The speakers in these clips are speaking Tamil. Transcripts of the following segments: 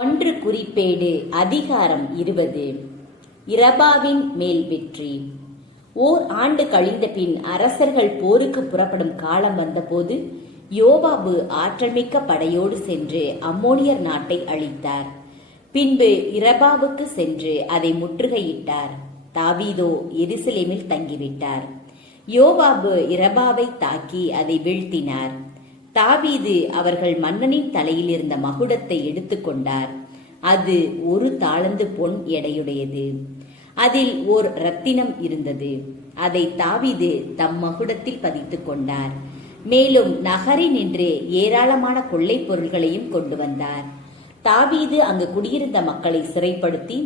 ஒன்று குறிப்பேடு அதிகாரம் 20 இரபாவின் மேல் வெற்றி. ஓர் ஆண்டு கழிந்த பின் அரசர்கள் போருக்கு புறப்படும் காலம் வந்தபோது யோவாபு ஆற்றல்மிக்க படையோடு சென்று அம்மோனியர் நாட்டை அழித்தார். பின்பு இரபாவுக்கு சென்று அதை முற்றுகையிட்டார். தாவீதோ எருசலேமில் தங்கிவிட்டார். யோவாபு இரபாவை தாக்கி அதை வீழ்த்தினார். தாவீது அவர்கள் மன்னனின் தலையில் இருந்த மகுடத்தை எடுத்துக்கொண்டார். அது 1 தாலந்து பொன் எடையுடையது. அதில் ஓர் இரத்தினம் இருந்தது. அதை தாவீது தம் மகுடத்தில் பதித்துக் கொண்டார். மேலும் நகரில் நின்று ஏராளமான கொள்ளை பொருள்களையும் கொண்டு வந்தார். தாவீது அங்கு குடியிருந்த மக்களை சிறைப்படுத்தி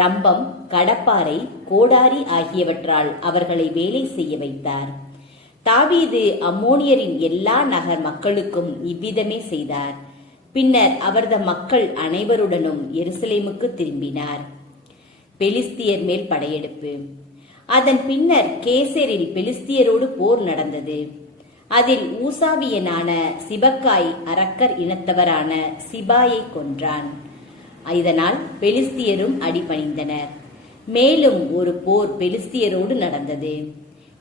ரம்பம், கடப்பாரை, கோடாரி ஆகியவற்றால் அவர்களை வேலை செய்ய வைத்தார். தாவீது அம்மோனியரின் எல்லா நகர் மக்களுக்கும் இவ்விதமே செய்தார். பின்னர் அவரது மக்கள் அனைவருடனும் எருசலேமுக்கு திரும்பினார். பெலிஸ்தியர் மேல் படையெடுப்பு. அதன் பின்னர் கேசேரில் பெலிஸ்தியரோடு போர் நடந்தது. அதில் ஊசாவியனான சிபக்காய் அரக்கர் இனத்தவரான சிபாயை கொன்றான். இதனால் பெலிஸ்தியரும் அடிபணிந்தனர். மேலும் ஒரு போர் பெலிஸ்தியரோடு நடந்தது.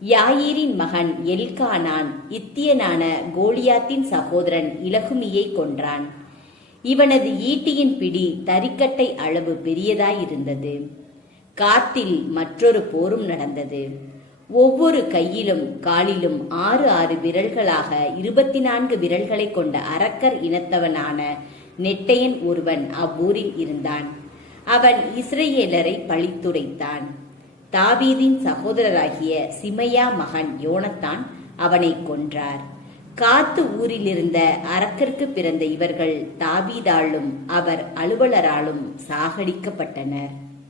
யாயீரின் மகன் எல்கானான் இத்தியனான கோலியாத்தின் சகோதரன் இலகுமியை கொன்றான். இவனது ஈட்டியின் பிடி தறிக்கட்டை அளவு பெரியதாயிருந்தது. காத்தில் மற்றொரு போரும் நடந்தது. ஒவ்வொரு கையிலும் காலிலும் 6 விரல்களாக 24 விரல்களை கொண்ட அரக்கர் இனத்தவனான நெட்டையன் ஒருவன் அவ்வூரில் இருந்தான். அவன் இஸ்ரேலரை பழித்துரைத்தான். தாவீதின் சகோதரராகிய சிமையா மகன் யோனத்தான் அவனை கொன்றார். காத்து ஊரிலிருந்த அரக்கருக்கு பிறந்த இவர்கள் தாவீதாலும் அவர் அலுவலராலும் சாகடிக்கப்பட்டனர்.